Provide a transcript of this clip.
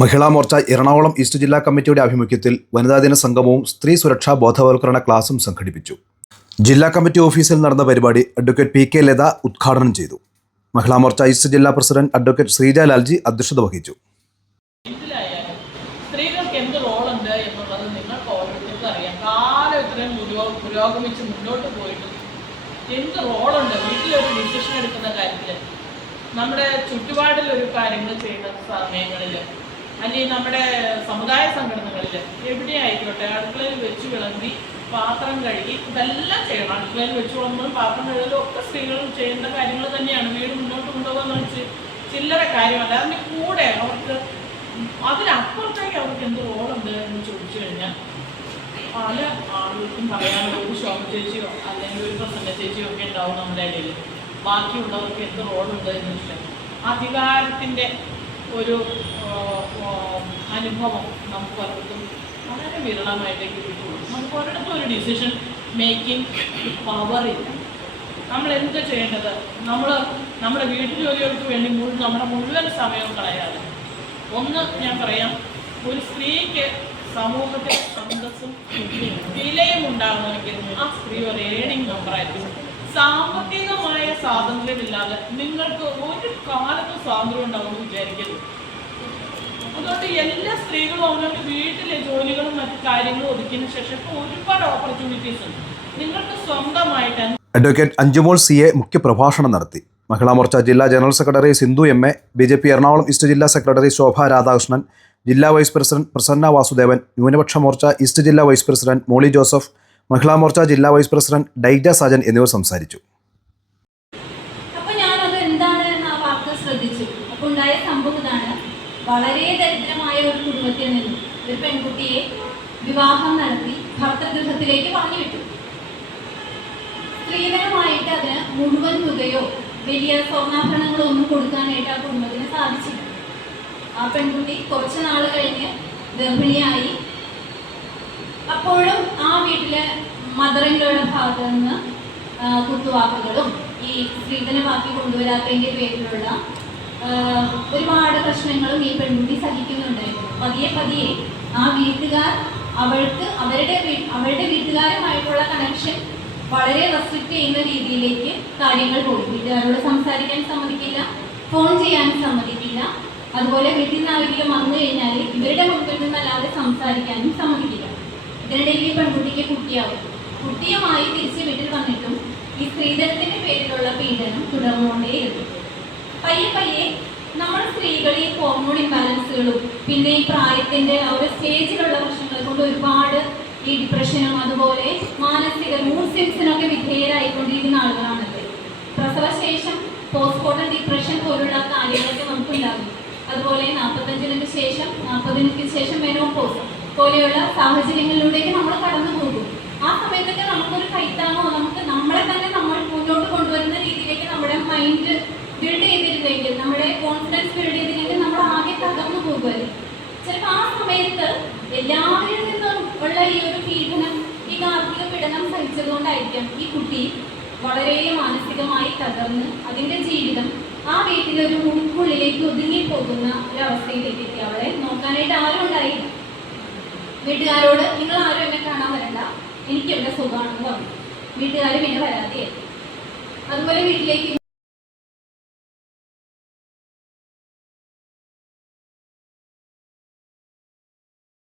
Mahila Morcha Ernakulam east ജില്ലാ കമ്മിറ്റിയുടെ ആഭിമുഖ്യത്തിൽ വനിതാദിന സംഗമവും സ്ത്രീ സുരക്ഷാ ബോധവൽക്കരണ ക്ലാസും സംഘടിപ്പിച്ചു. ജില്ലാ കമ്മിറ്റി ഓഫീസിൽ നടന്ന പരിപാടി അഡ്വക്കേറ്റ് പി.കെ. ലത ഉദ്ഘാടനം ചെയ്തു. മഹിളാ മോർച്ച ഈസ്റ്റ് ജില്ലാ പ്രസിഡന്റ് അഡ്വക്കേറ്റ് ശ്രീജ ലാൽജി അധ്യക്ഷത വഹിച്ചു. സ്ത്രീകൾക്ക് എന്ത് റോളുണ്ട് എന്നുള്ളത് നിങ്ങൾക്ക് ഓരോരുത്തർക്കും അറിയാം. കാലം ഇത്രയും പുരോഗമിച്ച് മുന്നോട്ട് പോയിട്ട് എന്ത് റോളുണ്ട് വീട്ടിലൊരു ഡിസിഷൻ എടുക്കുന്ന കാര്യത്തിൽ, നമ്മുടെ ചുറ്റുപാടിലൊരു കാര്യങ്ങൾ ചെയ്യുന്ന സമയങ്ങളിൽ, അല്ലെങ്കിൽ നമ്മുടെ സമുദായ സംഘടനകളിൽ എവിടെയായിക്കോട്ടെ അടുക്കളയിൽ വെച്ച് വിളമ്പി പാത്രം കഴുകി ഇതെല്ലാം ചെയ്യണം. അടുക്കളയിൽ വെച്ച് വിളമ്പും പാത്രം കഴുകലും ഒക്കെ സ്ത്രീകൾ ചെയ്യേണ്ട കാര്യങ്ങൾ തന്നെയാണ്. വീട് മുന്നോട്ട് കൊണ്ടുപോകാന്ന് വെച്ച് ചില്ലറ കാര്യമല്ല. അതിന് കൂടെ അവർക്ക് അതിനപ്പുറത്തേക്ക് അവർക്ക് എന്ത് റോളുണ്ട് എന്ന് ചോദിച്ചു കഴിഞ്ഞാൽ പല ആളുകൾക്കും പറയാനുള്ള ഒരു ശോഭ ചേച്ചിയോ അല്ലെങ്കിൽ ഒരു പ്രസന്ന ചേച്ചിയോ ഒക്കെ ഉണ്ടാവും നമ്മുടെ ഇടയിൽ. ബാക്കിയുള്ളവർക്ക് എന്ത് റോളുണ്ട് എന്ന് വെച്ചാൽ അധികാരത്തിൻ്റെ ഒരു അനുഭവം നമുക്ക് പലർക്കും വളരെ വിരളമായിട്ടേക്ക് കിട്ടുള്ളൂ. നമുക്ക് ഒരിടത്തും ഒരു ഡിസിഷൻ മേക്കിംഗ് പവറില്ല. നമ്മൾ എന്ത് ചെയ്യേണ്ടത്, നമ്മുടെ വീട്ടു ജോലികൾക്ക് വേണ്ടി നമ്മുടെ മുഴുവൻ സമയവും കളയാതെ ഒന്ന് ഞാൻ പറയാം, ഒരു സ്ത്രീക്ക് സമൂഹത്തിൽ അന്തസ്സും വിലയും ഉണ്ടാകണമെങ്കിൽ ആ സ്ത്രീ ഒരു ഏണിംഗ് മെമ്പറായിരിക്കും. സാമ്പത്തികമായ സ്വാതന്ത്ര്യമില്ലാതെ നിങ്ങൾക്ക് ഒരു കാലത്തും സ്വാതന്ത്ര്യം ഉണ്ടാവുമെന്ന് വിചാരിക്കരുത്. അതുകൊണ്ട് എല്ലാ സ്ത്രീകളും അവരുടെ വീട്ടിലെ ജോലികളും മറ്റു കാര്യങ്ങളും ഒതുക്കിയതിനു ശേഷം ഇപ്പോൾ ഒരുപാട് ഓപ്പർച്യൂണിറ്റീസ് ഉണ്ട്. നിങ്ങൾക്ക് സ്വന്തമായിട്ട്. അഡ്വക്കേറ്റ് അഞ്ജുമോൾ CA മുഖ്യപ്രഭാഷണം നടത്തി. മഹിളാ മോർച്ച ജില്ലാ general secretary Sindhu MA, BJP Ernakulam east ജില്ലാ സെക്രട്ടറി ശോഭ രാധാകൃഷ്ണൻ, ജില്ലാ വൈസ് പ്രസിഡന്റ് പ്രസന്ന വാസുദേവൻ, ന്യൂനപക്ഷ മോർച്ച ഈസ്റ്റ് ജില്ലാ വൈസ് പ്രസിഡന്റ് മോളി ജോസഫ്, മഹിളാ മോർച്ച ജില്ലാ വൈസ് പ്രസിഡന്റ് ഡൈജ സാജൻ എന്നിവർ സംസാരിച്ചു. വളരെ ദരിദ്രമായ ഒരു കുടുംബത്തിൽ നിന്നും ഒരു പെൺകുട്ടിയെ വിവാഹം നടത്തി ഭർത്തൃഗൃഹത്തിലേക്ക് പറഞ്ഞു വിട്ടു. സ്ത്രീധനമായിട്ട് അതിന് മുഴുവൻ തുകയോ വലിയ സ്വർണ്ണാഭരണങ്ങളോ ഒന്നും കൊടുക്കാനായിട്ട് ആ കുടുംബത്തിന് സാധിച്ചില്ല. ആ പെൺകുട്ടി കുറച്ച് നാൾ കഴിഞ്ഞ് ഗർഭിണിയായി. അപ്പോഴും ആ വീട്ടിലെ മദറിൻ്റെ ഭാഗത്ത് നിന്ന് കുത്തുവാക്കുകളും ഈ സ്ത്രീധനമാക്കി കൊണ്ടുവരാത്തതിൻ്റെ പേരിലുള്ള ഒരുപാട് പ്രശ്നങ്ങളും ഈ പെൺകുട്ടി സഹിക്കുന്നുണ്ടായിരുന്നു. പതിയെ ആ വീട്ടുകാർ അവരുടെ വീട്ടുകാരുമായിട്ടുള്ള കണക്ഷൻ വളരെ റെസ്ട്രിക്റ്റ് ചെയ്യുന്ന രീതിയിലേക്ക് കാര്യങ്ങൾ പോയി. വീട്ടുകാരോട് സംസാരിക്കാൻ സമ്മതിക്കില്ല, ഫോൺ ചെയ്യാൻ സമ്മതിക്കില്ല. അതുപോലെ വീട്ടിൽ നിന്ന് ആരെങ്കിലും വന്നു കഴിഞ്ഞാൽ ഇവരുടെ മുമ്പിൽ നിന്നല്ലാതെ സംസാരിക്കാനും സമ്മതിക്കില്ല. ഇതിനിടയിൽ ഈ പെൺകുട്ടിക്ക് കുട്ടിയുമായി തിരിച്ച് വീട്ടിൽ വന്നിട്ടും ഈ സ്ത്രീധനത്തിന്റെ പേരിലുള്ള പീഡനം തുടർന്നുകൊണ്ടേയിരുന്നു. പയ്യെ നമ്മുടെ സ്ത്രീകൾ ഈ ഹോർമോൺ ഇംബാലൻസുകളും പിന്നെ ഈ പ്രായത്തിന്റെ ഒരു സ്റ്റേജിലുള്ള പ്രശ്നങ്ങൾ കൊണ്ട് ഒരുപാട് ഈ ഡിപ്രഷനും അതുപോലെ മാനസിക മൂഡ് സ്വിങ്സിനൊക്കെ വിധേയരായിക്കൊണ്ടിരിക്കുന്ന ആളുകളാണത്. പ്രസവശേഷം പോസ്റ്റ്മോർട്ടം ഡിപ്രഷൻ പോലുള്ള കാര്യങ്ങളൊക്കെ നമുക്കുണ്ടാകും. അതുപോലെ 45-ന് ശേഷം 40-ന് ശേഷം മെനോപോസ് പോലെയുള്ള സാഹചര്യങ്ങളിലൂടെയൊക്കെ നമ്മൾ കടന്നു പോകും. ആ സമയത്തൊക്കെ നമുക്കൊരു കൈത്താങ്ങോ നമ്മളെ തന്നെ നമ്മൾ മുന്നോട്ട് കൊണ്ടുവരുന്ന രീതിയിലേക്ക് നമ്മുടെ മൈൻഡ് ബിൽഡ് ചെയ്തിരുന്നെങ്കിൽ, നമ്മുടെ കോൺഫിഡൻസ് ബിൽഡ് ചെയ്തില്ലെങ്കിൽ നമ്മൾ ആകെ തകർന്നു പോകുമല്ലോ. ചിലപ്പോൾ ആ സമയത്ത് എല്ലാവരിൽ നിന്നും ഉള്ള ഈ ഒരു പീഡനം, ഈ ഗാർഹിക പീഡനം സഹിച്ചതുകൊണ്ടായിരിക്കാം ഈ കുട്ടി വളരെ മാനസികമായി തകർന്ന് അതിൻ്റെ ജീവിതം ആ വീട്ടിലൊരു മുൻകുള്ളിലേക്ക് ഒതുങ്ങിപ്പോകുന്ന ഒരവസ്ഥയിലേക്ക് എത്തി. അവളെ നോക്കാനായിട്ട് ആരും ഉണ്ടായില്ല. വീട്ടുകാരോട് നിങ്ങൾ ആരും എന്നെ കാണാൻ വരണ്ട, എനിക്ക് എവിടെ സുഖമാണെന്ന് പറഞ്ഞു. വീട്ടുകാർ പിന്നെ വരാതെയായി. അതുപോലെ വീട്ടിലേക്ക്